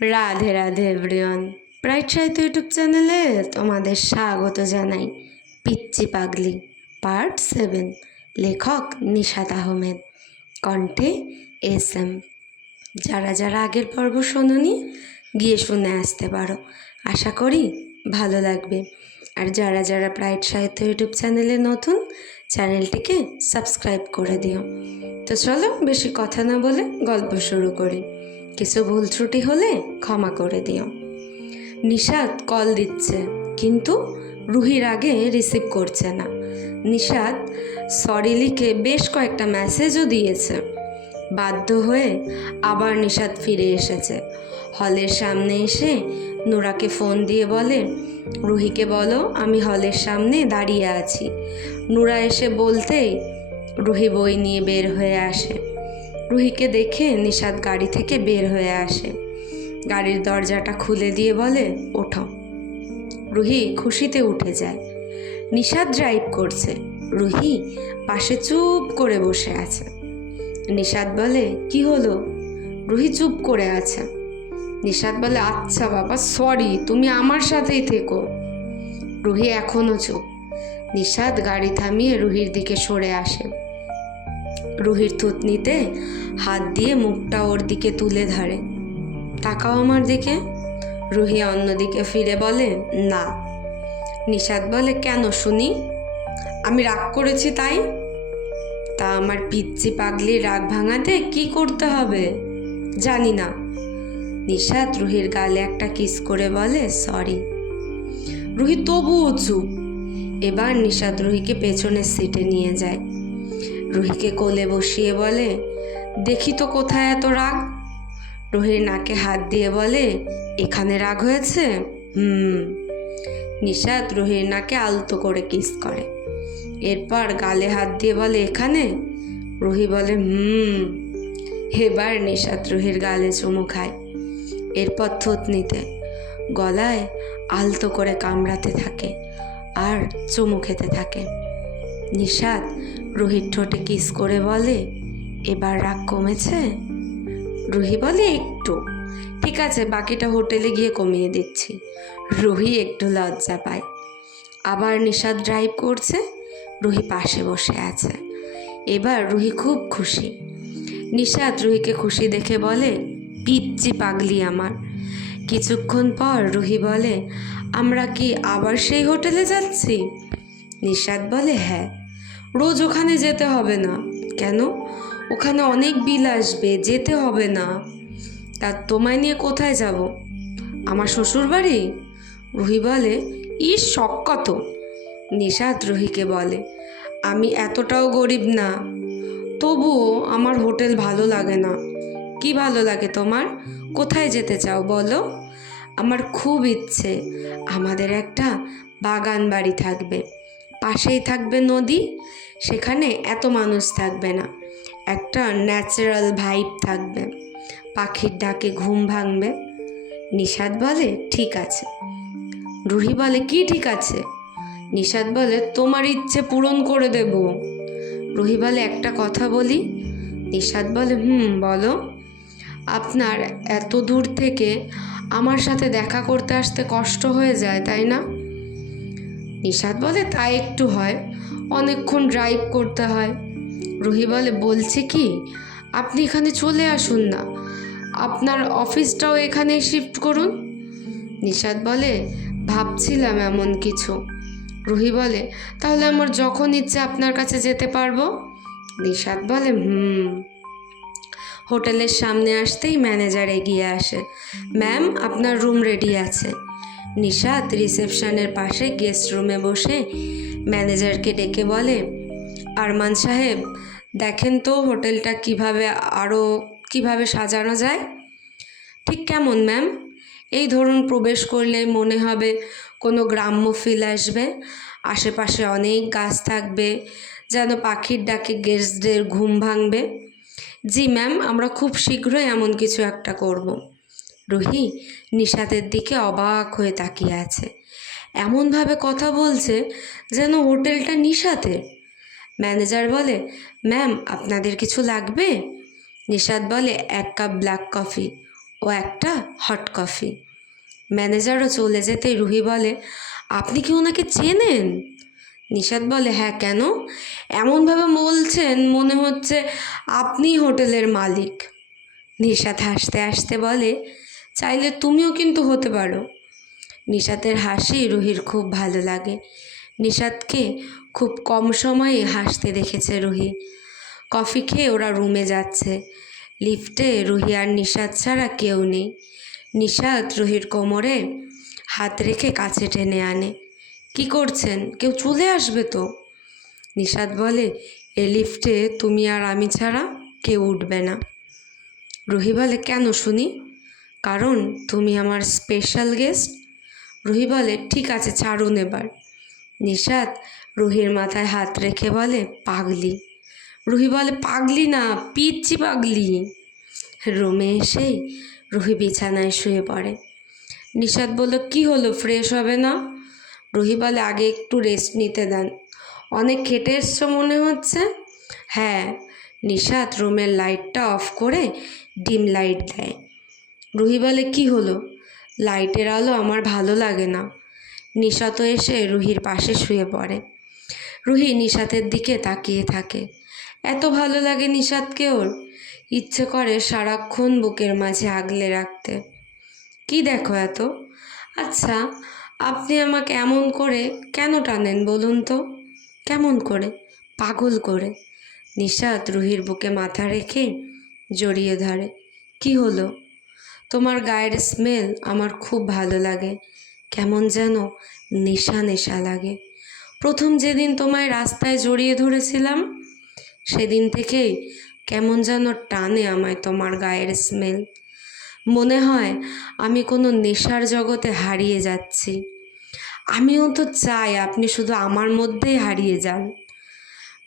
Radhe Radhe everyone, bright সাহিত্য YouTube চ্যানেলে তোমাদের স্বাগত জানাই। পিচ্চি পাগলি পার্ট 7, লেখক নিশাত আহমেদ, কণ্ঠে SM। যারা যারা আগের পর্ব শোনোনি গিয়ে শুনে আসতে পারো, আশা করি ভালো লাগবে। আর যারা যারা ব্রাইট সাহিত্য ইউটিউব চ্যানেলে নতুন, চ্যানেলটিকে সাবস্ক্রাইব করে দিও। তো চলো বেশি কথা না বলে গল্প শুরু করি। কিছু ভুল ত্রুটি হলে ক্ষমা করে দিও। নিশাত কল দিচ্ছে কিন্তু রুহির আগে রিসিভ করছে না। নিশাত সরি লিখে বেশ কয়েকটা মেসেজও দিয়েছে। বাধ্য হয়ে আবার নিশাত ফিরে এসেছে। হলের সামনে এসে নোরাকে ফোন দিয়ে বলে, রুহিকে বলো আমি হলের সামনে দাঁড়িয়ে আছি। নোরা এসে বলতেই রুহি বই নিয়ে বের হয়ে আসে। রুহিকে দেখে নিশাত গাড়ি থেকে বের হয়ে আসে। গাড়ির দরজাটা খুলে দিয়ে বলে, ওঠো। রুহি খুশিতে উঠে যায়। নিশাত ড্রাইভ করছে, রুহি পাশে চুপ করে বসে আছে। নিশাত বলে, কি হলো? রুহি চুপ করে আছে। নিশাত বলে, আচ্ছা বাবা সরি, তুমি আমার সাথেই থেকো। রুহি এখনো চুপ। নিশাত গাড়ি থামিয়ে রুহির দিকে সরে আসে। রুহির থুতনিতে হাত দিয়ে মুখটা ওর দিকে তুলে ধরে। তাকাও আমার দিকে। রুহি অন্যদিকে ফিরে বলে, না। নিশাত বলে, কেন শুনি? আমি রাগ করেছি তাই? তা আমার পিচ্চি পাগলির রাগ ভাঙাতে কি করতে হবে? জানি না। নিশাত রুহির গালে একটা কিস করে বলে, সরি। রুহি তবুও চুপ। এবার নিশাত রুহিকে পেছনের সিটে নিয়ে যায়। রুহিকে কোলে বসিয়ে বলে, দেখি তো কোথায় এত রাগ। রুহির নাকে হাত দিয়ে বলে, এখানে রাগ হয়েছে? নিশাত রুহির নাকে আলতো করে কিস করে। এরপর গালে হাত দিয়ে বলে, এখানে? রুহি বলে, এবার নিশাত রুহির গালে চুমু খায়। এরপর থুতনিতে, গলায় আলতো করে কামড়াতে থাকে আর চুমু খেতে থাকে। নিশাত রুহির ঠোঁটে কিস করে বলে, এবার রাগ কমেছে? রুহি বলে, একটু। ঠিক আছে, বাকিটা হোটেলে গিয়ে কমিয়ে দিচ্ছি। রুহি একটু লজ্জা পায়। আবার নিশাত ড্রাইভ করছে, রুহি পাশে বসে আছে। এবার রুহি খুব খুশি। নিশাত রুহিকে খুশি দেখে বলে, পিচ্চি পাগলি আমার। কিছুক্ষণ পর রুহি বলে, আমরা কি আবার সেই হোটেলে যাচ্ছি? নিশাত বলে, হ্যাঁ। রোজ ওখানে যেতে হবে না। কেন? ওখানে অনেক বিল আসবে, যেতে হবে না। তা তোমায় নিয়ে কোথায় যাব? আমার শ্বশুর বাড়ি? রুহি বলে, ইস শখ কত। নিশাত রুহিকে বলে, আমি এতটাও গরিব না। তবুও আমার হোটেল ভালো লাগে না। কি ভালো লাগে তোমার? কোথায় যেতে চাও বলো? আমার খুব ইচ্ছে আমাদের একটা বাগান বাড়ি থাকবে, পাশেই থাকবে নদী, সেখানে এত মানুষ থাকবে না, একটা ন্যাচারাল ভাইব থাকবে, পাখির ডাকে ঘুম ভাঙবে। নিশাত বলে, ঠিক আছে। রুহি বলে, কি ঠিক আছে? নিশাত বলে, তোমার ইচ্ছে পূরণ করে দেব। রুহি বলে, একটা কথা বলি? নিশাত বলে, বলো। আপনার এত দূর থেকে আমার সাথে দেখা করতে আসতে কষ্ট হয়ে যায় তাই না? নিশাত বলে, তাই একটু হয়, অনেকক্ষণ ড্রাইভ করতে হয়। রুহি বলে, বলছি কি, আপনি এখানে চলে আসুন না, আপনার অফিসটাও এখানে শিফট করুন। নিশাত বলে, ভাবছিলাম এমন কিছু। রুহি বলে, তাহলে আমার যখন ইচ্ছে আপনার কাছে যেতে পারবো। নিশাত বলে, হোটেলের সামনে আসতেই ম্যানেজার এগিয়ে আসে, ম্যাম আপনার রুম রেডি আছে। নিশাত রিসেপশনের পাশে গেস্ট রুমে বসে ম্যানেজারকে ডেকে বলে, আরমান সাহেব দেখেন তো হোটেলটা কিভাবে সাজানো যায়। ঠিক কেমন ম্যাম? এই ধরুন প্রবেশ করলে মনে হবে কোনো গ্রাম্য ফিল আসবে, আশেপাশে অনেক গাছ থাকবে, যেন পাখির ডাকে গেস্টদের ঘুম ভাঙবে। জি ম্যাম, আমরা খুব শীঘ্রই এমন কিছু একটা করব। রুহি নিশাতের দিকে অবাক হয়ে তাকিয়ে আছে। এমনভাবে কথা বলছে যেন হোটেলটা নিশাতের। ম্যানেজার বলে, ম্যাম আপনাদের কিছু লাগবে? নিশাত বলে, 1 কাপ ব্ল্যাক কফি। ও একটা হট কফি। ম্যানেজারও চলে যেতেই রুহি বলে, আপনি কি ওনাকে চেনেন? নিশাত বলে, হ্যাঁ কেন? এমনভাবে বলছেন মনে হচ্ছে আপনি হোটেলের মালিক। নিশাত হাসতে হাসতে বলে, চাইলে তুমিও কিন্তু হতে পারো। নিশাতের হাসি রুহির খুব ভালো লাগে। নিশাতকে খুব কম সময়ে হাসতে দেখেছে রুহি। কফি খেয়ে ওরা রুমে যাচ্ছে। লিফটে রুহি আর নিশাত ছাড়া কেউ নেই। নিশাত রুহির কোমরে হাত রেখে কাছে টেনে আনে। কি করছেন? কেউ চলে আসবে তো। নিশাত বলে, এ লিফটে তুমি আর আমি ছাড়া কেউ উঠবে না। রুহি বলে, কেন শুনি? কারণ তুমি আমার স্পেশাল গেস্ট। রুহি বলে, ঠিক আছে ছাড়ুন এবার। নিশাত রুহির মাথায় হাত রেখে বলে, পাগলি। রুহি বলে, পাগলি না, পিচ্চি পাগলি। রুমে এসেই রুহি বিছানায় শুয়ে পড়ে। নিশাত বলল, কি হলো, ফ্রেশ হবে না? রুহি বলে, আগে একটু রেস্ট নিতে দেন। অনেক খেটে এসছো মনে হচ্ছে। হ্যাঁ। নিশাত রুমের লাইটটা অফ করে ডিম লাইট দেয়। রুহি বলে, কি হলো? লাইটের আলো আমার ভালো লাগে না। নিশাতও এসে রুহির পাশে শুয়ে পড়ে। রুহি নিশাতের দিকে তাকিয়ে থাকে। এত ভালো লাগে নিশাতকে ওর। ইচ্ছে করে সারাক্ষণ বুকের মাঝে আগলে রাখতে। কি দেখো এত? আচ্ছা, আপনি আমাকে এমন করে কেন টানেন বলুন তো? কেমন করে? পাগল করে। নিশাত রুহির বুকে মাথা রেখে জড়িয়ে ধরে। কি হলো? তোমার গায়ের স্মেল আমার খুব ভালো লাগে। কেমন যেন নেশা নেশা লাগে। প্রথম যেদিন তোমায় রাস্তায় জড়িয়ে ধরেছিলাম সেদিন থেকেই কেমন যেন টানে আমায় তোমার গায়ের স্মেল। মনে হয় আমি কোনো নেশার জগতে হারিয়ে যাচ্ছি। আমিও তো চাই আপনি শুধু আমার মধ্যেই হারিয়ে যান।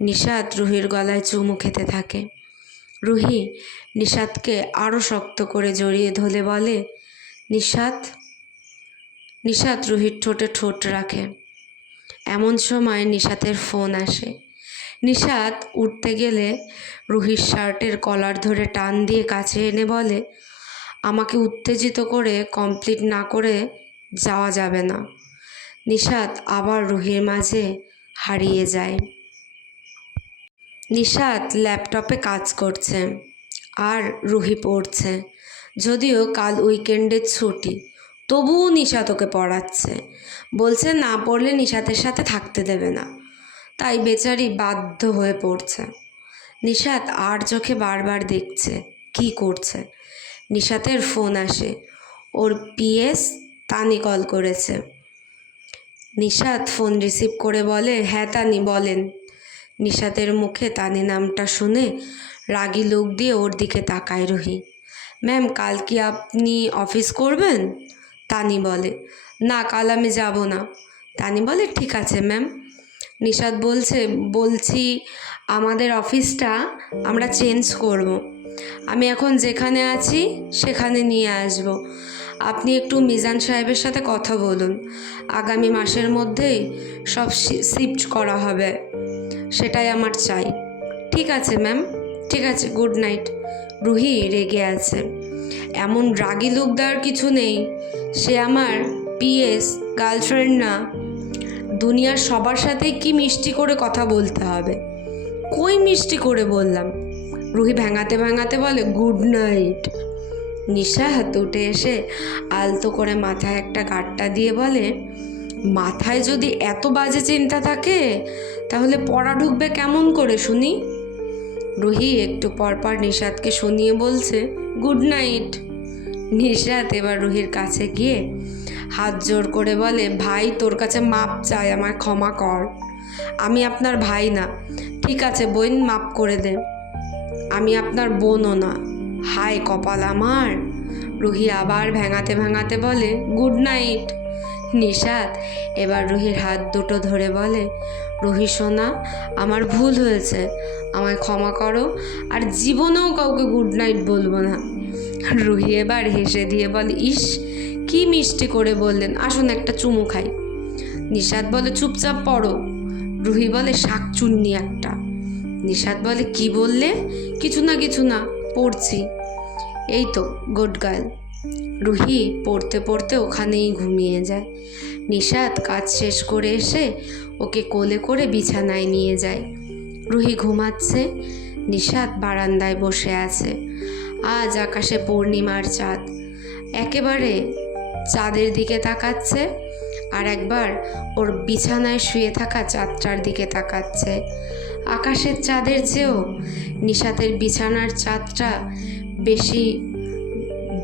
নিশাত রুহির গলায় চুমু খেতে থাকে। রুহি নিশাতকে আরও শক্ত করে জড়িয়ে ধরে বলে, নিশাত। নিশাত রুহির ঠোঁটে ঠোঁট রাখে। এমন সময় নিশাতের ফোন আসে। নিশাত উঠতে গেলে রুহির শার্টের কলার ধরে টান দিয়ে কাছে এনে বলে, আমাকে উত্তেজিত করে কমপ্লিট না করে যাওয়া যাবে না। নিশাত আবার রুহির মাঝে হারিয়ে যায়। নিশাত ল্যাপটপে কাজ করছে আর রুহি পড়ছে। যদিও কাল উইকেন্ডের ছুটি, তবুও নিশাত ওকে পড়াচ্ছে। বলছে না পড়লে নিশাতের সাথে থাকতে দেবে না। তাই বেচারি বাধ্য হয়ে পড়ছে। নিশাত আর চোখে বারবার দেখছে কি করছে। নিশাতের ফোন আসে। ওর পিএস তানি কল করেছে। নিশাত ফোন রিসিভ করে বলে, হ্যাঁ তানি বলেন। নিশাতের মুখে তানি নামটা শুনে রাগী লোক দিয়ে ওর দিকে তাকায় রুহি। ম্যাম কাল কি আপনি অফিস করবেন? তানি বলে, না কাল আমি যাব না। তানি বলে, ঠিক আছে ম্যাম। নিশাত বলছি আমাদের অফিসটা আমরা চেঞ্জ করব। আমি এখন যেখানে আছি সেখানে নিয়ে আসব। আপনি একটু মিজান সাহেবের সাথে কথা বলুন। আগামী মাসের মধ্যেই সব শিফট করা হবে, সেটাই আমার চাই। ঠিক আছে ম্যাম, ঠিক আছে, গুড নাইট। রুহি রেগে আছে। এমন রাগী লুক দেওয়ার কিছু নেই। সে আমার পিএস, গার্লফ্রেন্ড না। দুনিয়ার সবার সাথেই কি মিষ্টি করে কথা বলতে হবে? কই মিষ্টি করে বললাম? রুহি ভেঙাতে ভেঙাতে বলে, গুড নাইট। নিশাত উঠে এসে আলতো করে মাথায় একটা গাঁটটা দিয়ে বলে, মাথায় যদি এত বাজে চিন্তা থাকে তাহলে পড়া ঢুকবে কেমন করে শুনি? রুহি একটু পরপর নিশাতকে শুনিয়ে বলছে, গুড নাইট। নিশাত এবার রুহির কাছে গিয়ে হাত জোর করে বলে, ভাই তোর কাছে মাপ চাই, আমায় ক্ষমা কর। আমি আপনার ভাই না। ঠিক আছে বোন, মাপ করে দে। আমি আপনার বোনও না। হায় কপাল আমার। রুহি আবার ভেঙাতে ভেঙাতে বলে, গুড নাইট। নিশাত এবার রুহির হাত দুটো ধরে বলে, রুহি সোনা, আমার ভুল হয়েছে, আমায় ক্ষমা করো। আর জীবনেও কাউকে গুড নাইট বলবো না। রুহি এবার হেসে দিয়ে বলে, ইস কি মিষ্টি করে বললেন, আসুন একটা চুমু খাই। নিশাত বলে, চুপচাপ পড়ো। রুহি বলে, শাকচুন্নি একটা। নিশাত বলে, কি বললে? কিছু না পড়ছি। এই তো, গুড গার্ল। রুহি পড়তে পড়তে ওখানেই ঘুমিয়ে যায়। নিশাত কাজ শেষ করে এসে ওকে কোলে করে বিছানায় নিয়ে যায়। রুহি ঘুমাচ্ছে, নিশাত বারান্দায় বসে আছে। আজ আকাশে পূর্ণিমার চাঁদ, একেবারে চাঁদের দিকে তাকাচ্ছে, আর একবার ওর বিছানায় শুয়ে থাকা চাঁদটার দিকে তাকাচ্ছে। আকাশের চাঁদের চেয়েও নিশাতের বিছানার চাঁদটা বেশি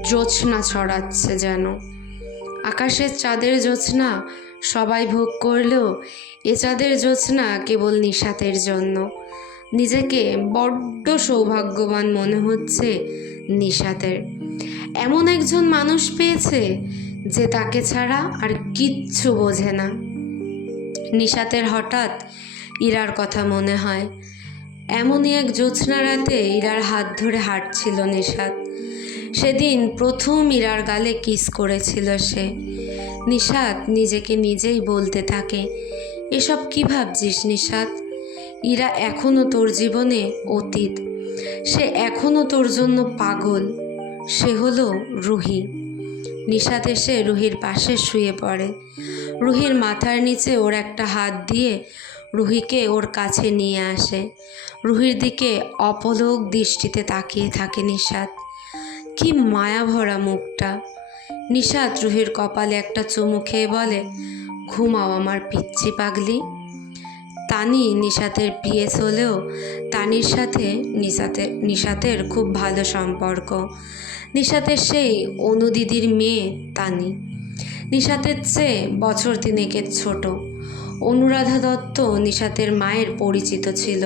জ্যোৎস্না ছড়াচ্ছে যেন। আকাশের চাঁদের জ্যোৎস্না সবাই ভোগ করলেও এ চাঁদের জ্যোৎস্না কেবল নিশাতের জন্য। নিজেকে বড্ড সৌভাগ্যবান মনে হচ্ছে নিশাতের। এমন একজন মানুষ পেয়েছে যে তাকে ছাড়া আর কিচ্ছু বোঝে না। নিশাতের হঠাৎ ইরার কথা মনে হয়। এমনই এক জ্যোৎস্না রাতে ইরার হাত ধরে হাঁটছিল নিশাত। সেদিন প্রথম ইরার গালে কিস করেছিল সে। নিশাত নিজেকে নিজেই বলতে থাকে, এসব কি ভাবছিস নিশাত? ইরা এখনও তোর জীবনে অতীত, সে এখনও তোর জন্য পাগল। সে হলো রুহি। নিশাত এসে রুহির পাশে শুয়ে পড়ে। রুহির মাথার নিচে ওর একটা হাত দিয়ে রুহিকে ওর কাছে নিয়ে আসে। রুহির দিকে অপলক দৃষ্টিতে তাকিয়ে থাকে নিশাত। কি মায়া ভরা মুখটা। নিশাত রুহির কপালে একটা চুমু খেয়ে বলে, ঘুমাও আমার পিচ্চি পাগলি। তানি নিশাতের পিএস হলেও তানির সাথে নিশাতের খুব ভালো সম্পর্ক। নিশাতের সেই অনুদিদির মেয়ে তানি। নিশাতের চেয়ে বছর 3 ছোট। অনুরাধা দত্ত নিশাতের মায়ের পরিচিত ছিল।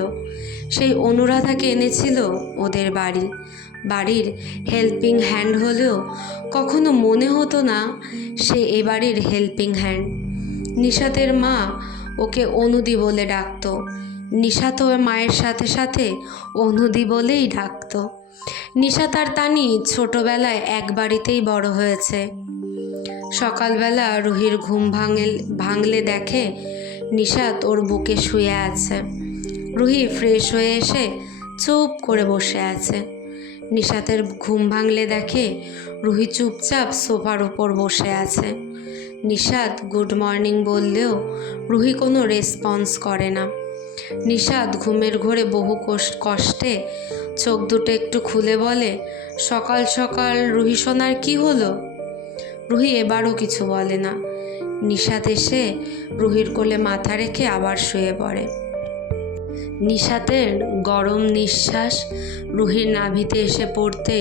সেই অনুরাধাকে এনেছিল ওদের বাড়ির হেল্পিং হ্যান্ড হলেও কখনো মনে হতো না সে এ বাড়ির হেল্পিং হ্যান্ড। নিশাতের মা ওকে অনুদি বলে ডাকত। নিশাত ওর মায়ের সাথে সাথে অনুদি বলেই ডাকত। নিশাত আর তানি ছোটবেলায় এক বাড়িতেই বড় হয়েছে। সকালবেলা রুহির ঘুম ভাঙলে দেখে নিশাত ওর বুকে শুয়ে আছে। রুহি ফ্রেশ হয়ে এসে চুপ করে বসে আছে। নিশাতের ঘুম ভাঙলে দেখে রুহি চুপচাপ সোফার উপর বসে আছে। নিশাত গুড মর্নিং বললেও রুহি কোনো রেসপন্স করে না। নিশাত ঘুমের ঘোরে বহু কষ্টে চোখ দুটো একটু খুলে বলে, সকাল সকাল রুহি সোনার কি হলো? রুহি এবারও কিছু বলে না। নিশাত এসে রুহির কোলে মাথা রেখে আবার শুয়ে পড়ে। নিশাতের গরম নিঃশ্বাস রুহির নাভিতে এসে পড়তে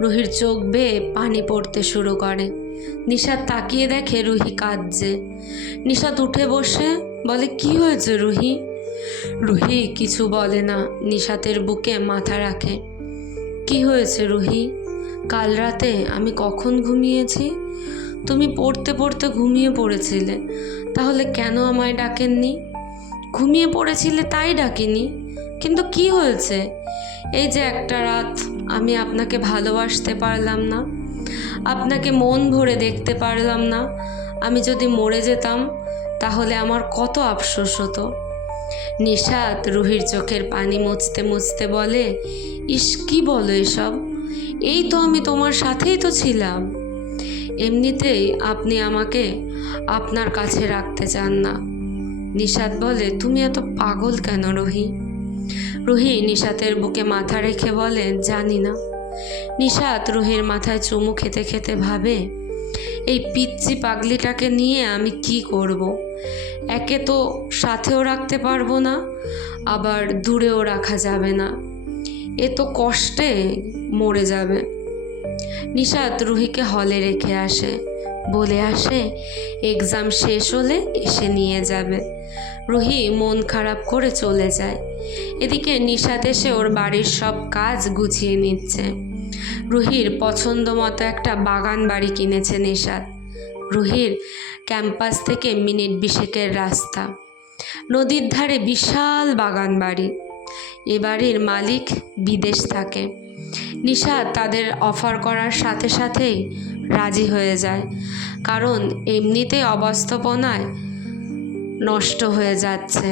রুহির চোখ বেয়ে পানি পড়তে শুরু করে। নিশাত তাকিয়ে দেখে রুহি কাঁদছে। নিশাত উঠে বসে বলে, কি হয়েছে রুহি? রুহি কিছু বলে না, নিশাতের বুকে মাথা রাখে। কি হয়েছে রুহি? কাল রাতে আমি কখন ঘুমিয়েছি? তুমি পড়তে পড়তে ঘুমিয়ে পড়েছিলে, তাহলে কেন আমায় ডাকেননি? ঘুমিয়ে পড়েছিলে তাই ডাকিনি, কিন্তু কি হয়েছে? এই যে একটা রাত আমি আপনাকে ভালোবাসতে পারলাম না, আপনাকে মন ভরে দেখতে পারলাম না। আমি যদি মরে যেতাম তাহলে আমার কত আফসোস হতো। নিশাত রুহির চোখের পানি মুছতে মুছতে বলে, ইস কি বলো এসব? এই তো আমি তোমার সাথেই তো ছিলাম। এমনিতেই আপনি আমাকে আপনার কাছে রাখতে চান না। নিশাত বলে, তুমি এত পাগল কেন রুহি? রুহি নিশাতের বুকে মাথা রেখে বলে, জানি না। নিশাত রুহির মাথায় চুমু খেতে খেতে ভাবে, এই পিচ্চি পাগলিটাকে নিয়ে আমি কি করব? একে তো সাথেও রাখতে পারবো না, আবার দূরেও রাখা যাবে না। এ তো কষ্টে মরে যাবে। নিশাত রুহিকে হলে রেখে আসে, বলে আসে এক্সাম শেষ হলে এসে নিয়ে যাবে। রুহি মন খারাপ করে চলে যায়। এদিকে নিশাত এসে ওর বাড়ির সব কাজ গুছিয়ে নিচ্ছে। রুহির পছন্দ মতো একটা বাগান বাড়ি কিনেছে নিশাত। রুহির ক্যাম্পাস থেকে মিনিট 20 রাস্তা। নদীর ধারে বিশাল বাগান বাড়ি। এ বাড়ির মালিক বিদেশ থাকে। নিশাত তাদের অফার করার সাথে সাথেই রাজি হয়ে যায়, কারণ এমনিতে অবাস্তবনায় নষ্ট হয়ে যাচ্ছে।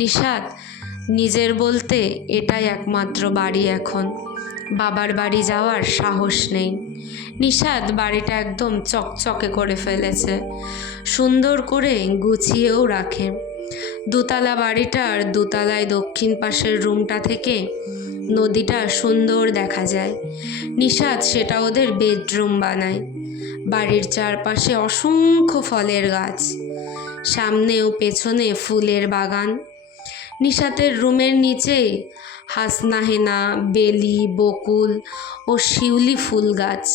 নিশাত নিজের বলতে এটাই একমাত্র বাড়ি এখন। বাবার বাড়ি যাওয়ার সাহস নেই। নিশাত বাড়িটা একদম চকচকে করে ফেলেছে, সুন্দর করে গুছিয়েও রাখে। দোতলা বাড়িটার দোতলায় দক্ষিণ পাশের রুমটা থেকে নদীটা সুন্দর দেখা যায়। নিশাত সেটা ওদের বেডরুম বানায়। বাড়ির চারপাশে অসংখ্য ফলের গাছ, সামনে ও পেছনে ফুলের বাগান। নিশাতের রুমের নিচে হাসনাহেনা, বেলি, বকুল ও শিউলি ফুল গাছ।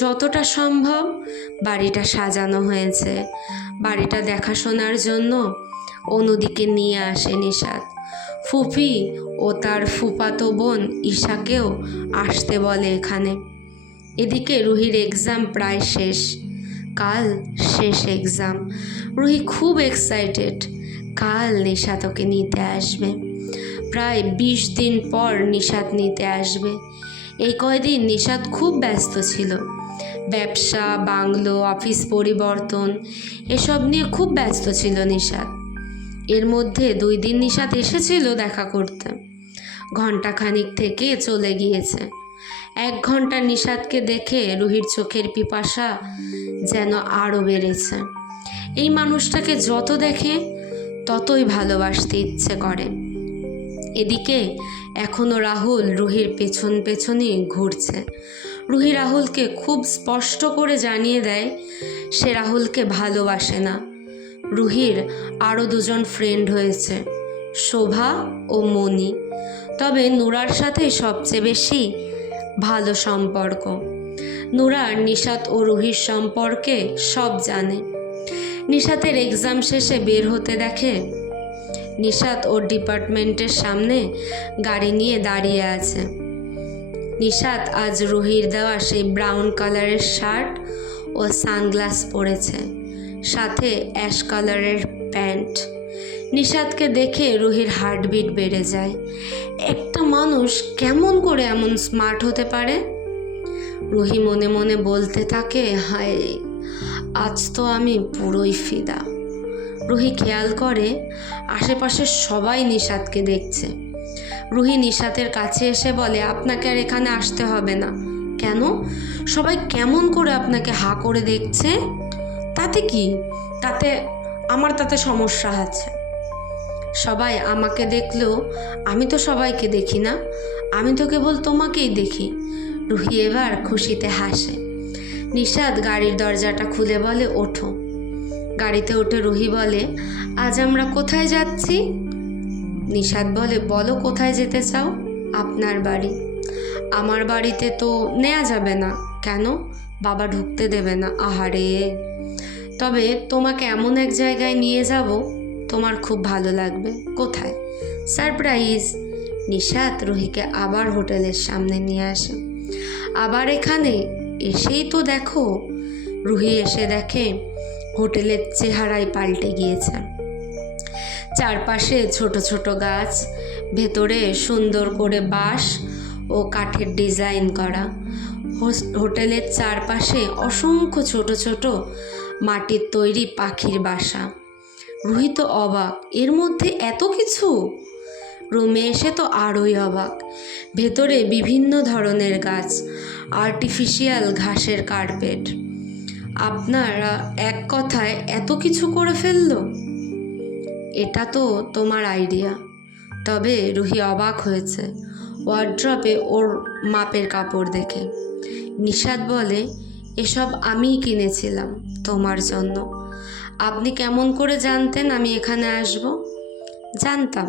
যতটা সম্ভব বাড়িটা সাজানো হয়েছে। বাড়িটা দেখাশোনার জন্য অনুদিকে নিয়ে আসে নিশাত। ফুফি ও তার ফুফাতো বোন ঈশাকেও আসতে বলে এখানে। এদিকে রুহির এক্সাম প্রায় শেষ, কাল শেষ এক্সাম। রুহি খুব এক্সাইটেড, কাল নিশাত ওকে নিতে আসবে। প্রায় 20 দিন পর নিশাত নিতে আসবে। এই কয়দিন নিশাত খুব ব্যস্ত ছিল, ব্যবসা, বাংলো, অফিস পরিবর্তন এসব নিয়ে খুব ব্যস্ত ছিল নিশাত। এর মধ্যে 2 দিন নিশাত এসেছিল দেখা করতে, ঘণ্টাখানিক থেকে চলে গিয়েছে। 1 ঘন্টা নিশাতকে দেখে রুহির চোখের পিপাসা যেন আরও বেড়েছে। এই মানুষটাকে যত দেখে ততই ভালোবাসতে ইচ্ছে করে। এদিকে এখনও রাহুল রুহির পেছন পেছনই ঘুরছে। রুহি রাহুলকে খুব স্পষ্ট করে জানিয়ে দেয় সে রাহুলকে ভালোবাসে না। রুহির আরও 2 জন ফ্রেন্ড হয়েছে, শোভা ও মণি। তবে নুরার সাথে সবচেয়ে বেশি ভালো সম্পর্ক। নুরা নিশাত ও রুহির সম্পর্কে সব জানে। নিশাতের এক্সাম শেষে বের হতে দেখে নিশাত ওর ডিপার্টমেন্টের সামনে গাড়ি নিয়ে দাঁড়িয়ে আছে। নিশাত আজ রুহির দেওয়া সেই ব্রাউন কালারের শার্ট ও সানগ্লাস পরেছে, সাথে অ্যাশ কালারের প্যান্ট। নিশাতকে দেখে রুহির হার্টবিট বেড়ে যায়। একটা মানুষ কেমন করে এমন স্মার্ট হতে পারে? রুহি মনে মনে বলতে থাকে, হায় আজ তো আমি পুরোই ফিদা। রুহি খেয়াল করে আশেপাশের সবাই নিশাতকে দেখছে। রুহি নিশাতের কাছে এসে বলে, আপনাকে আর এখানে আসতে হবে না। কেন? সবাই কেমন করে আপনাকে হা করে দেখছে। তাতে কি? তাতে সমস্যা আছে। সবাই আমাকে দেখলেও আমি তো সবাইকে দেখি না, আমি তো কেবল তোমাকেই দেখি। রুহি এবার খুশিতে হাসে। নিশাত গাড়ির দরজাটা খুলে বলে, ওঠো। গাড়িতে উঠে রুহি বলে, আজ আমরা কোথায় যাচ্ছি? নিশাত বলে, বলো কোথায় যেতে চাও? আপনার বাড়ি। আমার বাড়িতে তো নেওয়া যাবে না। কেন? বাবা ঢুকতে দেবে না। আহারে, তবে তোমাকে এমন এক জায়গায় নিয়ে যাব তোমার খুব ভালো লাগবে। কোথায়? সারপ্রাইজ। নিশাত রুহিকে আবার হোটেলের সামনে নিয়ে আসে। আবার এখানে এসেই তো দেখো। রুহি এসে দেখে হোটেলের চেহারাই পাল্টে গিয়েছে। চারপাশে ছোট ছোট গাছ, ভেতরে সুন্দর করে বাঁশ ও কাঠের ডিজাইন করা। হোটেলের চারপাশে অসংখ্য ছোট ছোট মাটির তৈরি পাখির বাসা। রুহি তো অবাক, এর মধ্যে এত কিছু। রুমে এসে তো আরোই অবাক। ভেতরে বিভিন্ন ধরনের গাছ, আর্টিফিশিয়াল ঘাসের কার্পেট। আপনারা এক কথায় এত কিছু করে ফেললো? এটা তো তোমার আইডিয়া। তবে রুহি অবাক হয়েছে ওয়ার্ড্রপে ওর মাপের কাপড় দেখে। নিশাত বলে, এসব আমিই কিনেছিলাম তোমার জন্য। আপনি কেমন করে জানতেন আমি এখানে আসব? জানতাম।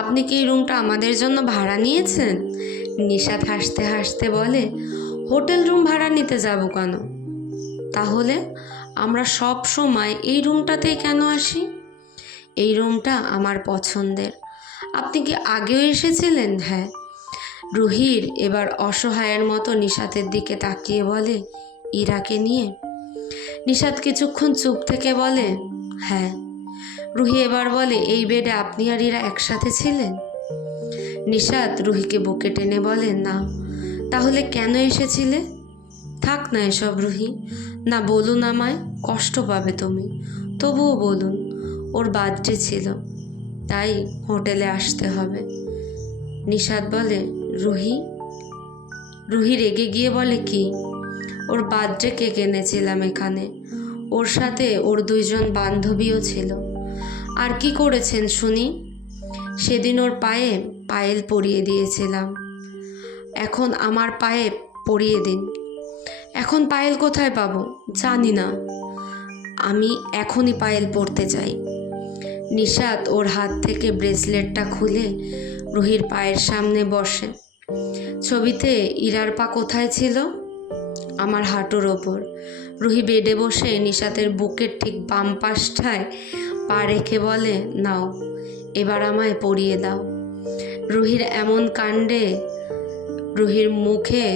আপনি কি এই রুমটা আমাদের জন্য ভাড়া নিয়েছেন? নিশাত হাসতে হাসতে বলে, হোটেল রুম ভাড়া নিতে যাব কেন? তাহলে আমরা সব সময় এই রুমটাতেই কেন আসি? এই রুমটা আমার পছন্দের। আপনি কি আগেও এসেছিলেন? হ্যাঁ। রুহির এবার অসহায়ের মতো নিশাতের দিকে তাকিয়ে বলে, ইরাকে নিয়ে? নিশাত কিছুক্ষণ চুপ থেকে বলে, হ্যাঁ। রুহি এবার বলে, এই বেডে আপনি আর ইরা একসাথে ছিলেন? নিশাত রুহিকে বুকে টেনে বলে, না। তাহলে কেন এসেছিলে? থাক না এসব রুহি, না বলুন, আমায় কষ্ট পাবে তুমি। তবুও বলুন। ওর বার্থডে ছিল, তাই হোটেলে আসতে হবে। নিশাত বলে, রুহি রুহি রেগে গিয়ে বলে, কি? ওর বার্থডে কেক এনেছিলাম এখানে, ওর সাথে ওর 2জন বান্ধবীও ছিল। আর কি করেছেন শুনি? সেদিন ওর পায়ে পায়েল পরিয়ে দিয়েছিলাম, এখন আমার পায়ে পরিয়ে দিন। এখন পায়েল কোথায় পাবো জানি না, আমি এখনই পায়েল পরতে চাই। নিশাত ওর হাত থেকে ব্রেসলেটটা খুলে রুহির পায়ের সামনে বসে। ছবিতে ইরার পা কোথায় ছিল? আমার হাঁটুর ওপর। রুহি বেডে বসে নিশাতের বুকের ঠিক বাম পাশটায় পা রেখে বলে, নাও এবার আমায় পরিয়ে দাও। রুহির এমন কাণ্ডে রুহির মুখে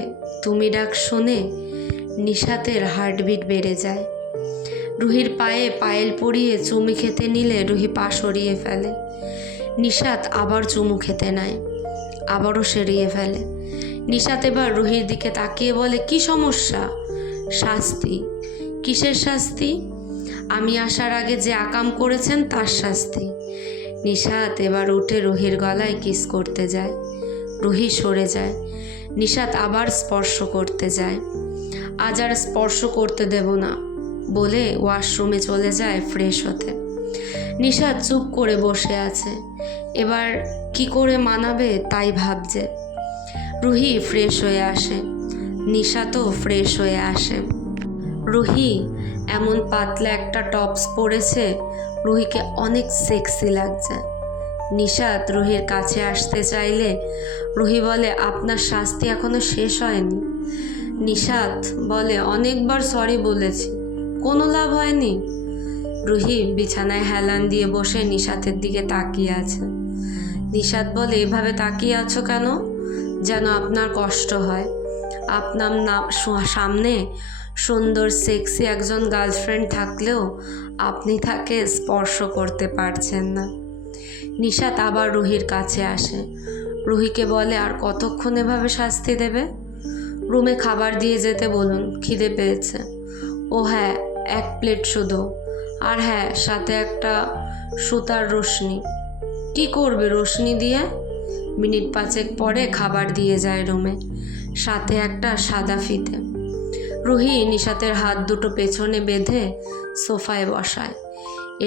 তুমি ডাক শুনে নিশাতের হার্টবিট বেড়ে যায়। রুহির পায়ে পায়েল পরিয়ে চুমু খেতে নিলে রুহি পা সরিয়ে ফেলে। নিশাত আবার চুমু খেতে নেয়, আবারও সরিয়ে ফেলে। নিশাত এবার রুহির দিকে তাকিয়ে বলে, কি সমস্যা? শাস্তি? কিসের শাস্তি? আমি আসার আগে যে আকাম করেছেন তার শাস্তি। নিশাত এবার উঠে রুহির গলায় কিস করতে যায়। রুহি সরে যায়। নিশাত আবার স্পর্শ করতে যায়। আজ আর স্পর্শ করতে দেব না বলে ওয়াশরুমে চলে যায় ফ্রেশ হতে। নিশাত চুপ করে বসে আছে, এবার কি করে মানাবে তাই ভাবছে। রুহি ফ্রেশ হয়ে আসে, নিশাতও ফ্রেশ হয়ে আসে। রুহি এমন পাতলা একটা টপস পরেছে, রুহিকে অনেক সেক্সি লাগছে। নিশাত রুহির কাছে আসতে চাইলে রুহি বলে, আপনার শাস্তি এখনো শেষ হয়নি। নিশাত বলে, অনেকবার সরি বলেছি, কোনো লাভ হয়নি। রুহি বিছানায় হেলান দিয়ে বসে নিশাতের দিকে তাকিয়ে আছে। নিশাত বলে, এভাবে তাকিয়ে আছো কেন? যেন আপনার কষ্ট হয়। আপনার সামনে সুন্দর সেক্সি একজন গার্লফ্রেন্ড থাকলেও আপনি তাকে স্পর্শ করতে পারছেন না। নিশাত আবার রুহির কাছে আসে। রুহিকে বলে, আর কতক্ষণ এভাবে শাস্তি দেবে? রুমে খাবার দিয়ে যেতে বলুন, খিদে পেয়েছে। ও হ্যাঁ, 1 প্লেট শুধু। আর হ্যাঁ, সাথে একটা সুতার রশনি। কি করবে রশনি দিয়ে? মিনিট 5 পরে খাবার দিয়ে যায় রুমে, সাথে একটা সাদা ফিতে। রুহি নিশাতের হাত দুটো পেছনে বেঁধে সোফায় বসায়।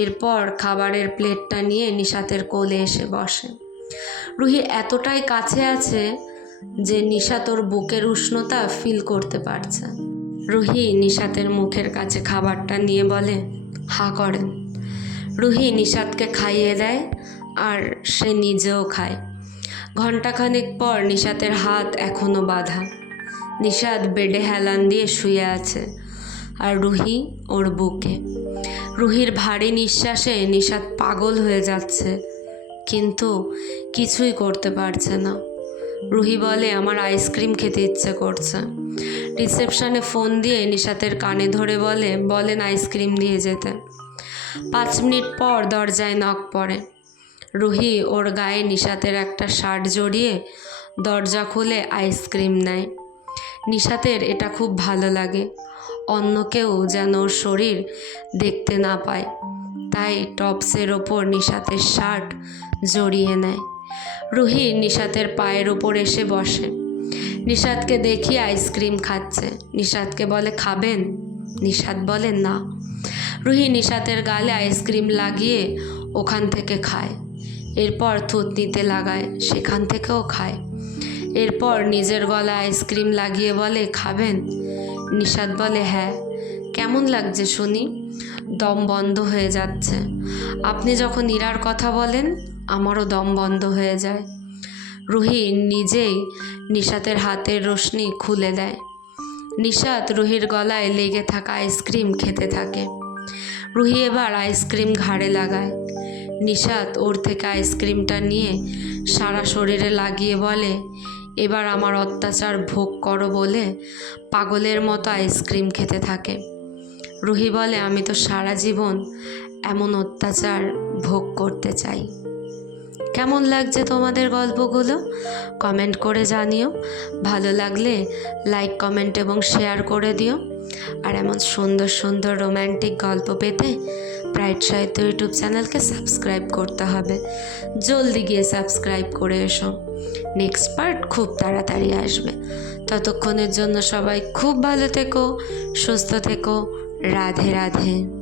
এরপর খাবারের প্লেটটা নিয়ে নিশাতের কোলে এসে বসে। রুহি এতটাই কাছে আছে যে নিশাত ওর বুকের উষ্ণতা ফিল করতে পারছে। রুহি নিশাতের মুখের কাছে খাবারটা নিয়ে বলে, হা করেন। রুহি নিশাতকে খাইয়ে দেয় আর সে নিজেও খায়। ঘণ্টাখানেক পর নিশাতের হাত এখনও বাঁধা। নিশাত বেডে হেলান দিয়ে শুয়ে আছে আর রুহি ওর বুকে। রুহির ভারী নিঃশ্বাসে নিশাত পাগল হয়ে যাচ্ছে, কিন্তু কিছুই করতে পারছে না। রুহি বলে, আমার আইসক্রিম খেতে ইচ্ছে করছে। রিসেপশনে ফোন দিয়ে নিশাতের কানে ধরে বলেন আইসক্রিম দিয়ে যেতে। 5 মিনিট পর দরজায় নক পড়ে। রুহি ওর গায়ে নিশাতের একটা শার্ট জড়িয়ে দরজা খুলে আইসক্রিম নেয়। নিশাতের এটা খুব ভালো লাগে, অন্য কেউ যেন ওর শরীর দেখতে না পায়, তাই টপসের ওপর নিশাতের শার্ট জড়িয়ে নেয়। রুহি নিশাতের পায়ের ওপর এসে বসে। নিশাতকে দেখি আইসক্রিম খাচ্ছে। নিশাতকে বলে, খাবেন? নিশাত বলে, না। রুহি নিশাতের গালে আইসক্রিম লাগিয়ে ওখান থেকে খায়, এরপর থুতনিতে লাগায়, সেখান থেকেও খায়। এরপর নিজের গলায় আইসক্রিম লাগিয়ে বলে, খাবেন? নিশাত বলে, হ্যাঁ। কেমন লাগছে শুনি? দম বন্ধ হয়ে যাচ্ছে। আপনি যখন ইরার কথা বলেন আমারও দম বন্ধ হয়ে যায়। রুহি নিজেই নিশাতের হাতের রশনি খুলে দেয়। নিশাত রুহির গলায় লেগে থাকা আইসক্রিম খেতে থাকে। রুহি এবার আইসক্রিম ঘাড়ে লাগায়। নিশাত ওর থেকে আইসক্রিমটা নিয়ে সারা শরীরে লাগিয়ে বলে, এবার আমার অত্যাচার ভোগ করো বলে পাগলের মতো আইসক্রিম খেতে থাকে। রুহি বলে, আমি তো সারা জীবন এমন অত্যাচার ভোগ করতে চাই। কেমন লাগছে তোমাদের গল্পগুলো কমেন্ট করে জানিও। ভালো লাগলে লাইক, কমেন্ট এবং শেয়ার করে দিও। আর এমন সুন্দর সুন্দর রোম্যান্টিক গল্প পেতে ব্রাইট সাহিত্য ইউটিউব চ্যানেলকে সাবস্ক্রাইব করতে হবে। জলদি গিয়ে সাবস্ক্রাইব করে এসো, নেক্সট পার্ট খুব তাড়াতাড়ি আসবে। ততক্ষণের জন্য সবাই খুব ভালো থেকো, সুস্থ থেকো। রাধে রাধে।